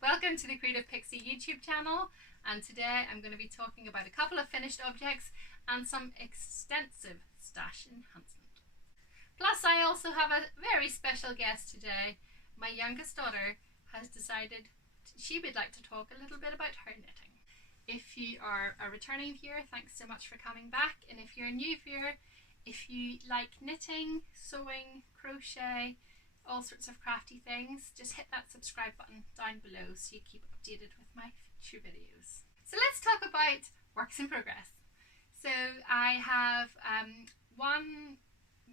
Welcome to the Creative Pixie YouTube channel, and today I'm going to be talking about a couple of finished objects and some extensive stash enhancement. Plus I also have a very special guest today. My youngest daughter has decided she would like to talk a little bit about her knitting. If you are a returning viewer, thanks so much for coming back, and if you're a new viewer, if you like knitting, sewing, crochet, all sorts of crafty things, just hit that subscribe button down below so you keep updated with my future videos. So let's talk about works in progress. So I have one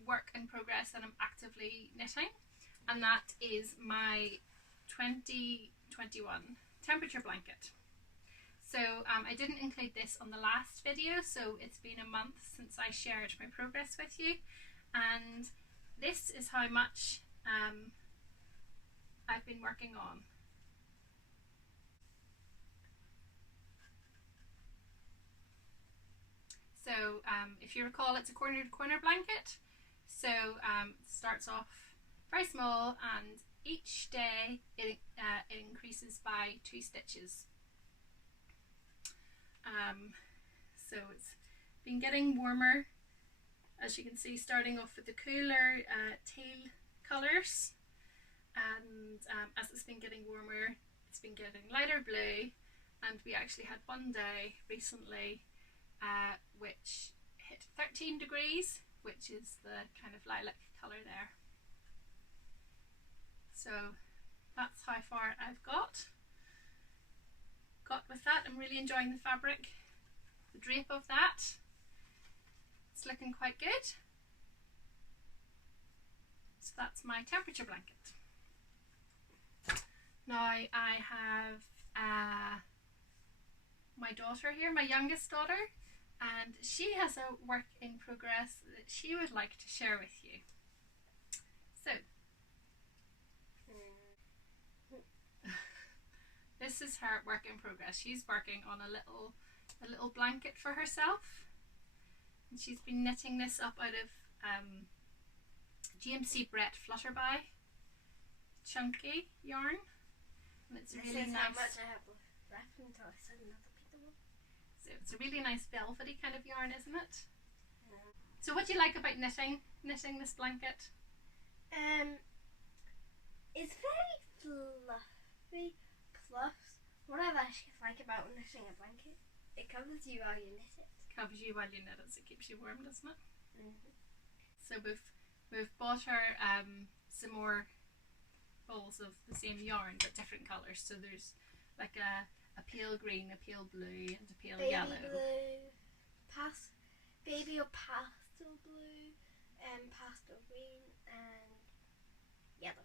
work in progress that I'm actively knitting, and that is my 2021 temperature blanket. So I didn't include this on the last video, so it's been a month since I shared my progress with you, and this is how much I've been working on. So if you recall, it's a corner to corner blanket, so it starts off very small, and each day it increases by 2 stitches. So it's been getting warmer, as you can see, starting off with the cooler teal colours, and as it's been getting warmer it's been getting lighter blue, and we actually had one day recently which hit 13 degrees, which is the kind of lilac colour there. So that's how far I've got with that. I'm really enjoying the fabric, the drape of that. It's looking quite good. So that's my temperature blanket. Now I have my daughter here, my youngest daughter, and she has a work in progress that she would like to share with you. So this is her work in progress. She's working on a little blanket for herself, and she's been knitting this up out of GMC Brett Flutterby chunky yarn, and it's really nice. How much I have left until I send another piece of one. So it's a really nice velvety kind of yarn, isn't it? Yeah. So what do you like about knitting this blanket? It's very fluffy. Plus, what I actually like about knitting a blanket, it covers you while you knit it. Covers you while you knit it, so it keeps you warm, doesn't it? Mm-hmm. So we've bought her some more balls of the same yarn but different colours. So there's like a pale green, a pale blue, and a pale yellow. Baby or pastel blue, pastel green, and yellow.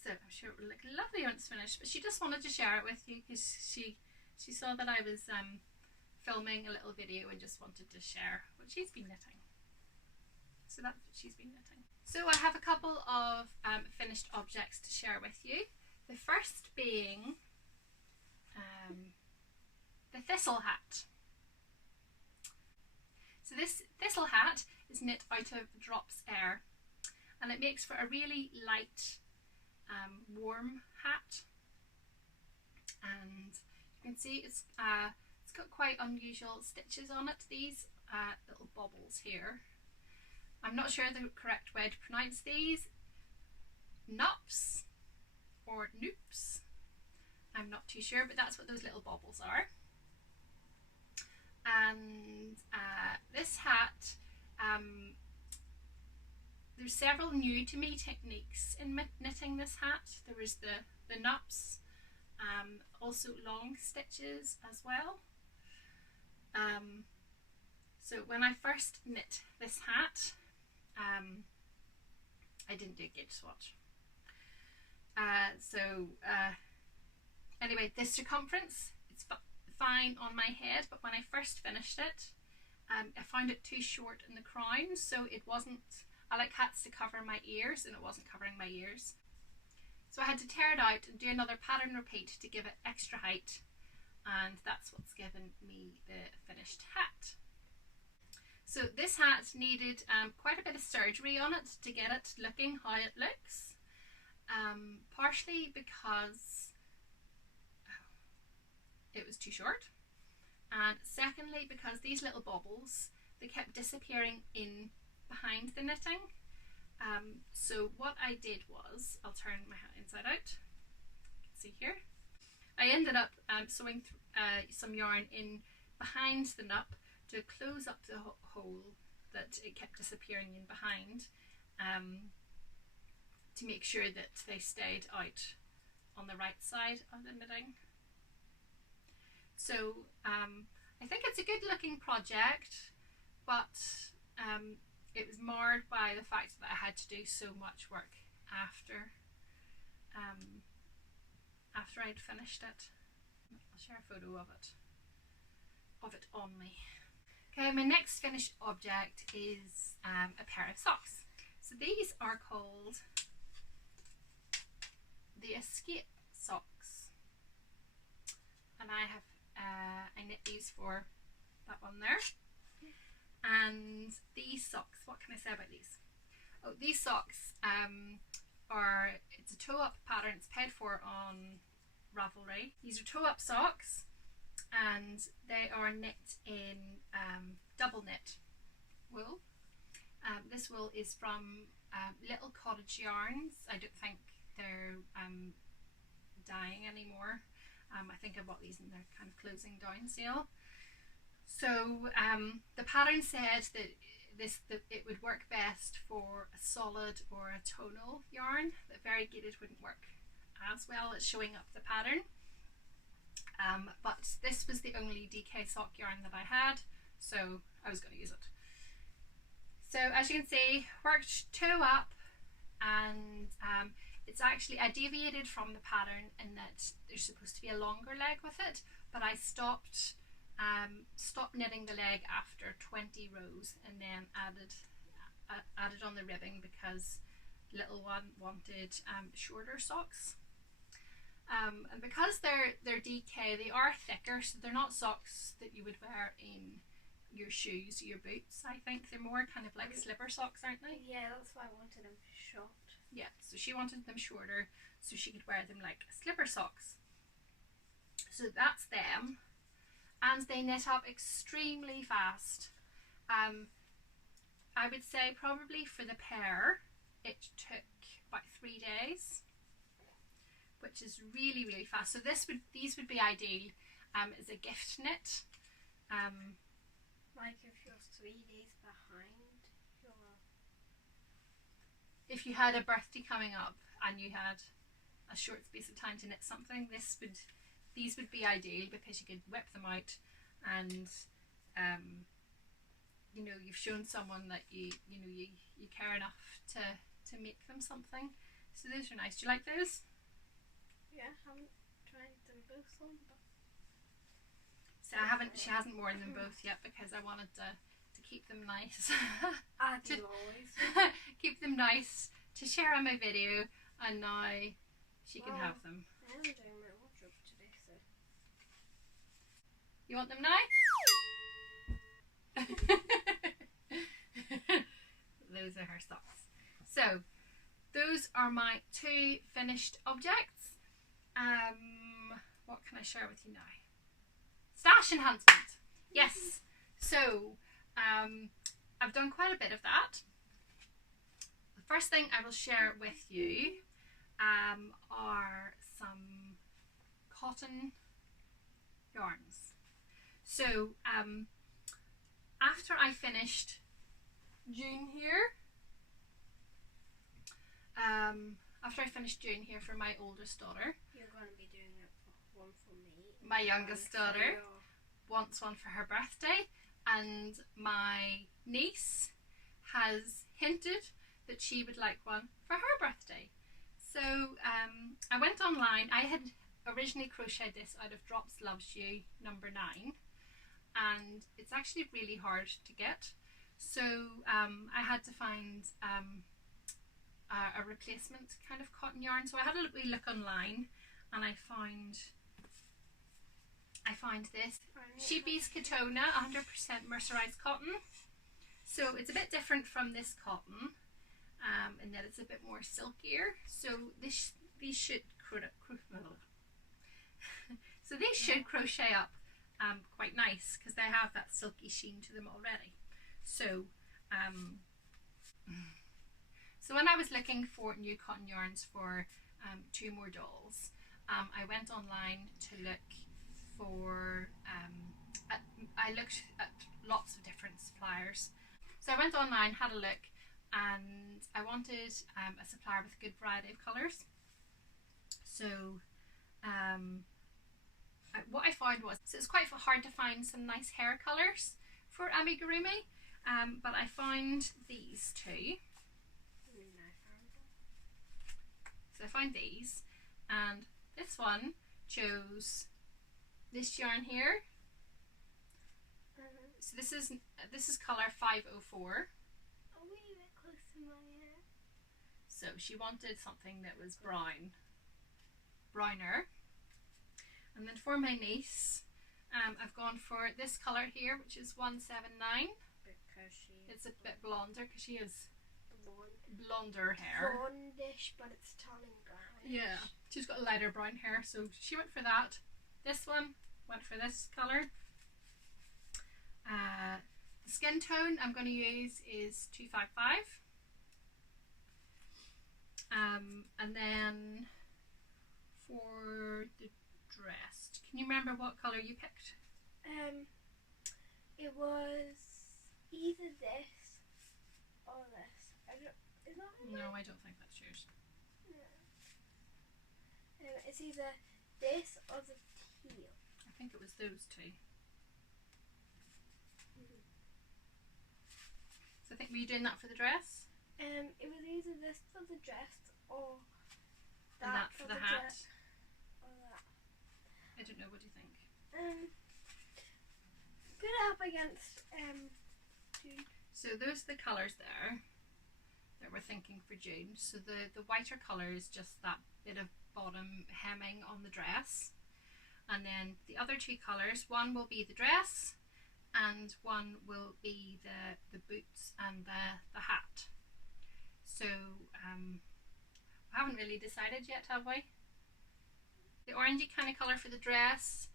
So I'm sure it will look lovely when it's finished, but she just wanted to share it with you because she saw that I was filming a little video and just wanted to share what she's been knitting. So that's what she's been knitting. So I have a couple of finished objects to share with you. The first being the Thistle hat. So this Thistle hat is knit out of Drops-Air, and it makes for a really light warm hat, and you can see it's got quite unusual stitches on it, these little bobbles here. I'm not sure the correct way to pronounce these, nops or noops, I'm not too sure, but that's what those little bobbles are. And this hat, there's several new to me techniques in knitting this hat. There was the nops, also long stitches as well. So when I first knit this hat, I didn't do a gauge swatch. Anyway, this circumference, it's fine on my head, but when I first finished it, I found it too short in the crown, so it wasn't. I like hats to cover my ears, and it wasn't covering my ears. So I had to tear it out and do another pattern repeat to give it extra height, and that's what's given me the finished hat. So this hat needed quite a bit of surgery on it to get it looking how it looks. partially because it was too short, and secondly because these little bobbles, they kept disappearing in behind the knitting. So what I did was, I'll turn my hat inside out, you can see here, I ended up sewing some yarn in behind the nup to close up the hole that it kept disappearing in behind, to make sure that they stayed out on the right side of the knitting. So I think it's a good looking project, but it was marred by the fact that I had to do so much work after I'd finished it. I'll share a photo of it on me. Okay, my next finished object is a pair of socks. So these are called the Escape socks, and I knit these for that one there. And these socks, what can I say about these? Oh, these socks it's a toe-up pattern. It's paid for on Ravelry. These are toe-up socks, and they are knit in double knit wool. This wool is from Little Cottage Yarns. I don't think they're dyeing anymore. I think I bought these in their kind of closing down sale. So the pattern said that it would work best for a solid or a tonal yarn. That variegated wouldn't work as well as showing up the pattern. But this was the only DK sock yarn that I had, so I was going to use it. So as you can see, worked toe up, and it's actually, I deviated from the pattern in that there's supposed to be a longer leg with it, but I stopped knitting the leg after 20 rows and then added on the ribbing because little one wanted shorter socks. And because they're DK, they are thicker, so they're not socks that you would wear in your shoes, your boots. I think they're more kind of like slipper socks, aren't they? Yeah, that's why I wanted them short. Yeah, so she wanted them shorter so she could wear them like slipper socks. So that's them, and they knit up extremely fast. I would say probably for the pair it took about 3 days, which is really, really fast. So these would be ideal as a gift knit. Like if you're 3 days behind if you had a birthday coming up and you had a short space of time to knit something, these would be ideal because you could whip them out, and you know, you've shown someone that you care enough to make them something. So those are nice. Do you like those? Yeah, I haven't tried them both on, but so she hasn't worn them both yet because I wanted to keep them nice. I do always. Keep them nice to share on my video, and now she can have them. I am doing my wardrobe today, so. You want them now? Those are her socks. So those are my 2 finished objects. What can I share with you now? Stash enhancement. Yes. So I've done quite a bit of that. The first thing I will share with you are some cotton yarns. So after I finished June here, for my oldest daughter, You're going to be doing one for me. my youngest daughter wants one for her birthday, and my niece has hinted that she would like one for her birthday. So I went online. I had originally crocheted this out of Drops Loves You number 9, and it's actually really hard to get. So I had to find a replacement kind of cotton yarn. So I had a wee look online, and I found this Drops-Catona 100% mercerized cotton. So it's a bit different from this cotton. and that it's a bit more silkier. So these should so these should crochet up quite nice because they have that silky sheen to them already. So so when I was looking for new cotton yarns for 2 more dolls, I went online to look for I looked at lots of different suppliers. So I went online, had a look, and I wanted a supplier with a good variety of colours. So what I found was, so it's quite hard to find some nice hair colours for amigurumi, but I found these 2. So I found these, and this one chose this yarn here. So this is colour 504. A wee bit close to my hair. So she wanted something that was browner. And then for my niece, I've gone for this colour here, which is 179. It's a bit blonder because she has blonder hair. Blondish, but it's turning brown. Yeah, she's got lighter brown hair, so she went for that. This one went for this colour. The skin tone I'm going to use is 255. And then for the dress, can you remember what colour you picked? It was either this or this. Is that right? No, I don't think that's yours. No. It's either this or the teal. I think it was those 2. So I think, were you doing that for the dress? It was either this for the dress or And that for the hat? Or that. I don't know, what do you think? Put it up against 2. So those are the colours there that we're thinking for June. So the whiter colour is just that bit of bottom hemming on the dress, and then the other 2 colours, one will be the dress and one will be the boots and the hat. So we haven't really decided yet, have we? The orangey kind of colour for the dress,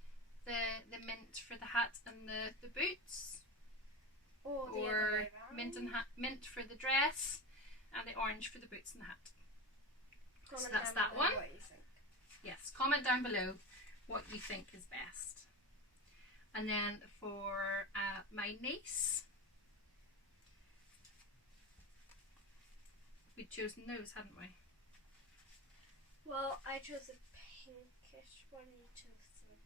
the mint for the hat and the boots, or mint for the dress and the orange for the boots and the hat. So that's that one. What you think. Yes, comment down below what you think is best. And then for my niece, we'd chosen those, hadn't we? Well, I chose a pinkish one. You chose the.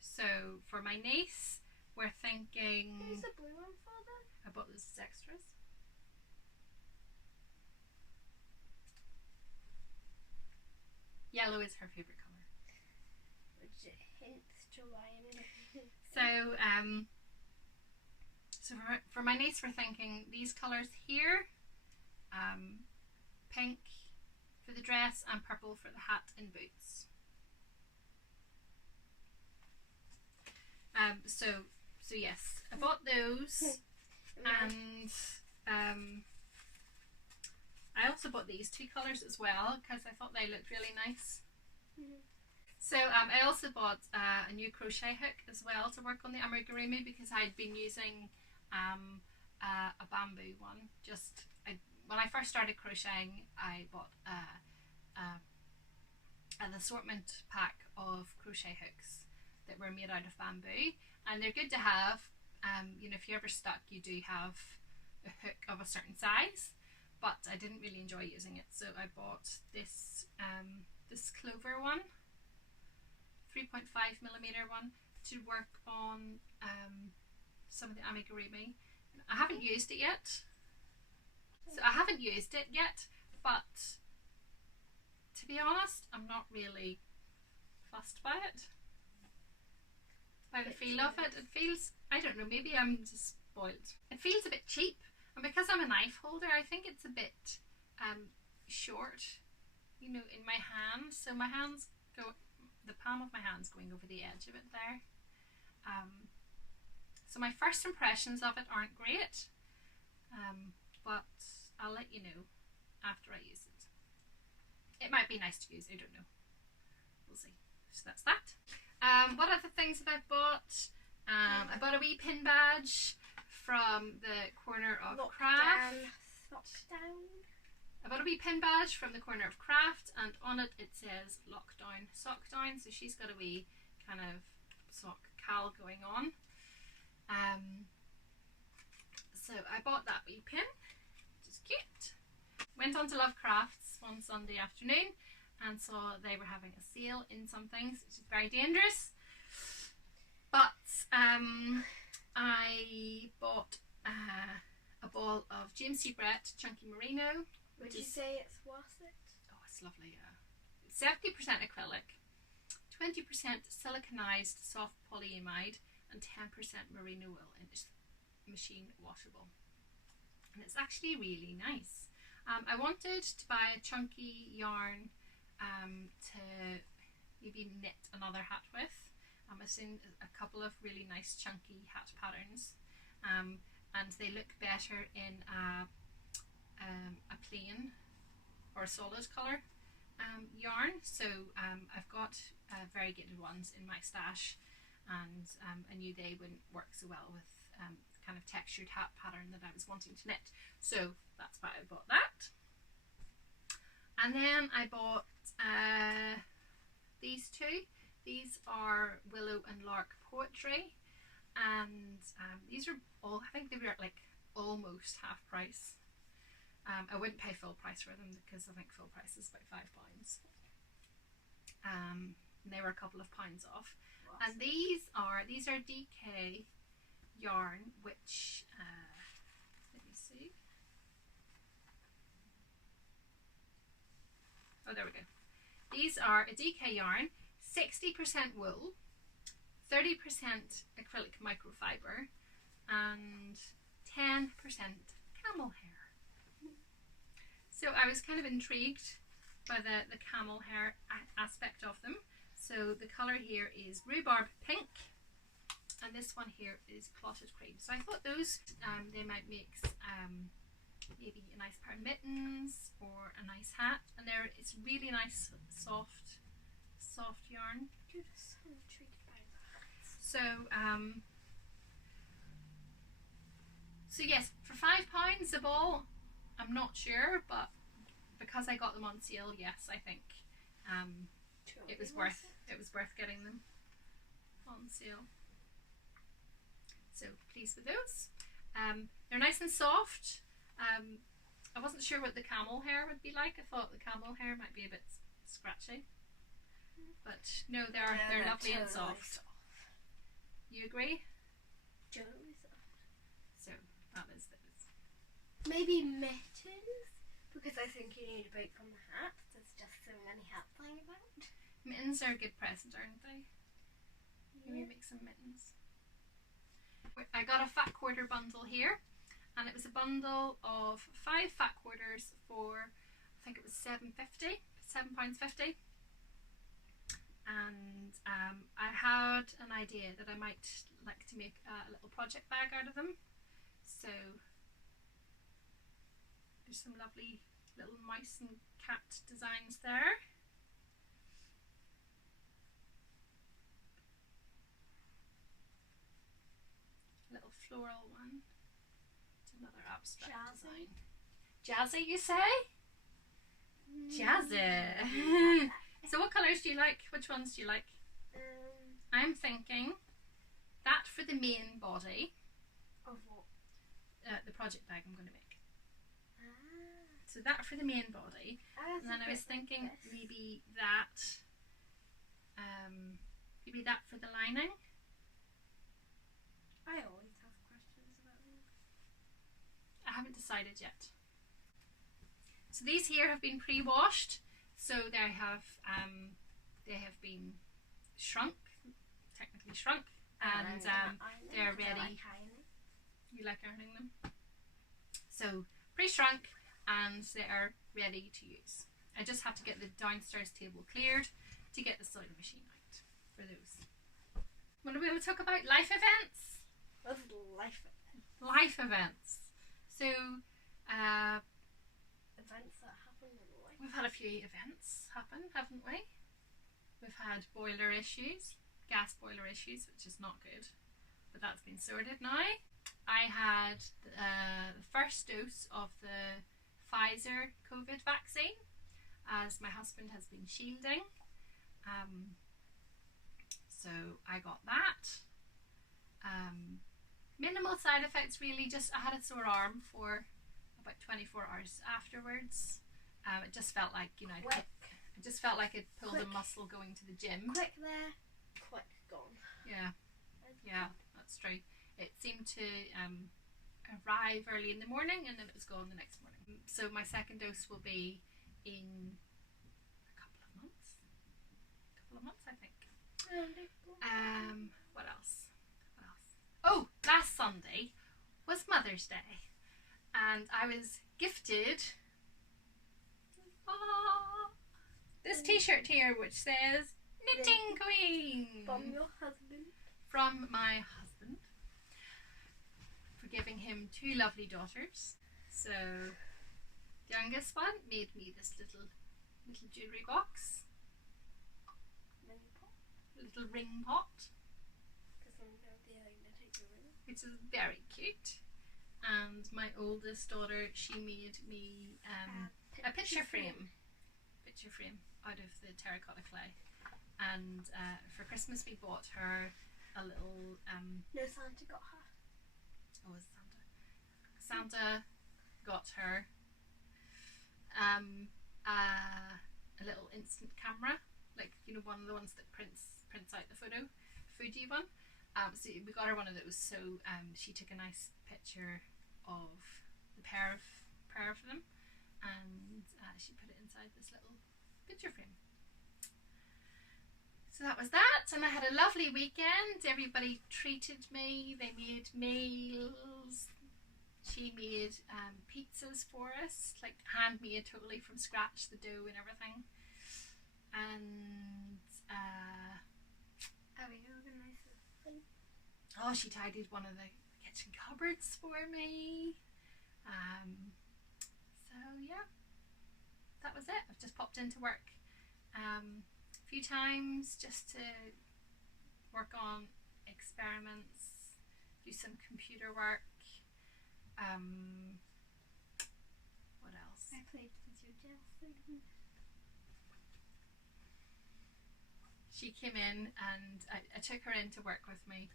So for my niece, we're thinking. Who's the blue one for then? I bought those as extras. Yellow is her favourite colour. Which hints to why. So so for my niece, we're thinking these colours here, pink for the dress and purple for the hat and boots. So yes, I bought those, and I also bought these 2 colours as well because I thought they looked really nice. So I also bought a new crochet hook as well to work on the amigurumi because I had been using a bamboo one. When I first started crocheting, I bought an assortment pack of crochet hooks that were made out of bamboo, and they're good to have. You know, if you're ever stuck, you do have a hook of a certain size, but I didn't really enjoy using it, so I bought this this clover one, 3.5mm one, to work on some of the amigurumi. I haven't used it yet, but to be honest, I'm not really fussed by it. By the feel of it, it feels, I don't know, maybe I'm just spoiled. It feels a bit cheap, and because I'm a knife holder, I think it's a bit short, you know, in my hand. So my hands go, the palm of my hand's going over the edge of it there. So my first impressions of it aren't great, but I'll let you know after I use it. It might be nice to use, I don't know. We'll see. So that's that. What other things have I bought? I bought a wee pin badge from the corner of Craft. Sockdown. I bought a wee pin badge from the corner of Craft, and on it it says Lockdown, Sockdown. So she's got a wee kind of sock cal going on. So I bought that wee pin, which is cute. Went on to Love Crafts one Sunday afternoon and saw they were having a sale in some things, which is very dangerous. But I bought a ball of James C. Brett Chunky Merino. Would you say it's worth it? Oh, it's lovely, yeah. 70% acrylic, 20% siliconized soft polyamide, and 10% merino wool, and it's machine washable. And it's actually really nice. I wanted to buy a chunky yarn to maybe knit another hat with. I've seen a couple of really nice chunky hat patterns, and they look better in a plain or a solid colour yarn. So I've got variegated ones in my stash, and I knew they wouldn't work so well with the kind of textured hat pattern that I was wanting to knit. So that's why I bought that. And then I bought these two. These are Willow and Lark-Poetry, and these are all, I think they were like almost half price. I wouldn't pay full price for them because I think full price is about £5. And they were a couple of pounds off. And these are DK yarn, which let me see. Oh, there we go. These are a DK yarn, 60% wool, 30% acrylic microfiber, and 10% camel hair. So I was kind of intrigued by the camel hair aspect of them. So the colour here is rhubarb pink, and this one here is clotted cream. So I thought those they might make maybe a nice pair of mittens or a nice hat, and it's really nice soft yarn. Dude, I'm so intrigued by that. So yes, for £5 a ball, I'm not sure, but because I got them on sale, yes, I think it was worth getting them on sale. So pleased with those. They're nice and soft. I wasn't sure what the camel hair would be like. I thought the camel hair might be a bit scratchy, but no, they're lovely and soft. You agree? Totally soft. So that is those. Maybe mittens, because I think you need a break from the hat. There's just so many hats lying about. Mittens are a good present, aren't they? Yeah. Maybe make some mittens. I got a fat quarter bundle here, and it was a bundle of 5 fat quarters for, I think it was £7.50. And I had an idea that I might like to make a little project bag out of them. So there's some lovely little mouse and cat designs there. Little floral one. It's another abstract design. Jazzy, you say? Jazzy. So what colours do you like? Which ones do you like? I'm thinking that for the main body. Of what? The project bag I'm going to make. So that for the main body. And then I was thinking maybe that for the lining. I always have questions about them. I haven't decided yet. So these here have been pre-washed, so they have been shrunk, technically shrunk, and they're ready. You like ironing them? So pre-shrunk, and they are ready to use. I just have to get the downstairs table cleared to get the sewing machine out for those. When we will talk about life events. What's life events? Life events. So Events that few events happen, haven't we? We've had boiler issues, gas boiler issues, which is not good, but that's been sorted now. I had the first dose of the Pfizer COVID vaccine, as my husband has been shielding. So I got that. Minimal side effects really, just I had a sore arm for about 24 hours afterwards. It just felt like, you know, it just felt like it pulled a muscle going to the gym. Quick there, quick gone. Yeah, that's true. It seemed to arrive early in the morning and then it was gone the next morning. So my second dose will be in a couple of months. I think. What else? Oh, last Sunday was Mother's Day, and I was gifted this t-shirt here which says Knitting Queen From your husband. From my husband, for giving him two lovely daughters. So the youngest one made me this little jewellery box, little ring pot, which is very cute. And my oldest daughter, she made me a picture frame out of the terracotta clay. And for Christmas we bought her a little No, Santa got her. Oh, was it Santa? Santa got her a little instant camera, like, you know, one of the ones that prints out the photo, Fuji one. So we got her one of those. So she took a nice picture of the pair of them, and she put it inside this little picture frame. So that was that, and I had a lovely weekend. Everybody treated me. They made meals. She made pizzas for us, like handmade totally from scratch, the dough and everything. And oh, she tidied one of the kitchen cupboards for me. So yeah, that was it. I've just popped into work a few times just to work on experiments, do some computer work. What else? I played with your gel thing. She came in and I took her in to work with me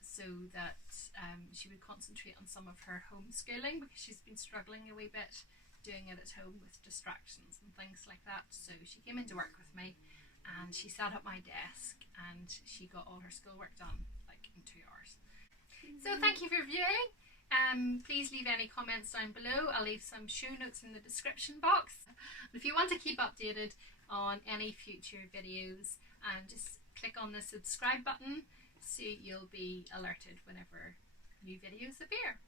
so that she would concentrate on some of her homeschooling, because she's been struggling a wee bit doing it at home with distractions and things like that. So she came in to work with me and she sat at my desk and she got all her schoolwork done like in 2 hours. So thank you for viewing. Please leave any comments down below. I'll leave some show notes in the description box. And if you want to keep updated on any future videos, just click on the subscribe button so you'll be alerted whenever new videos appear.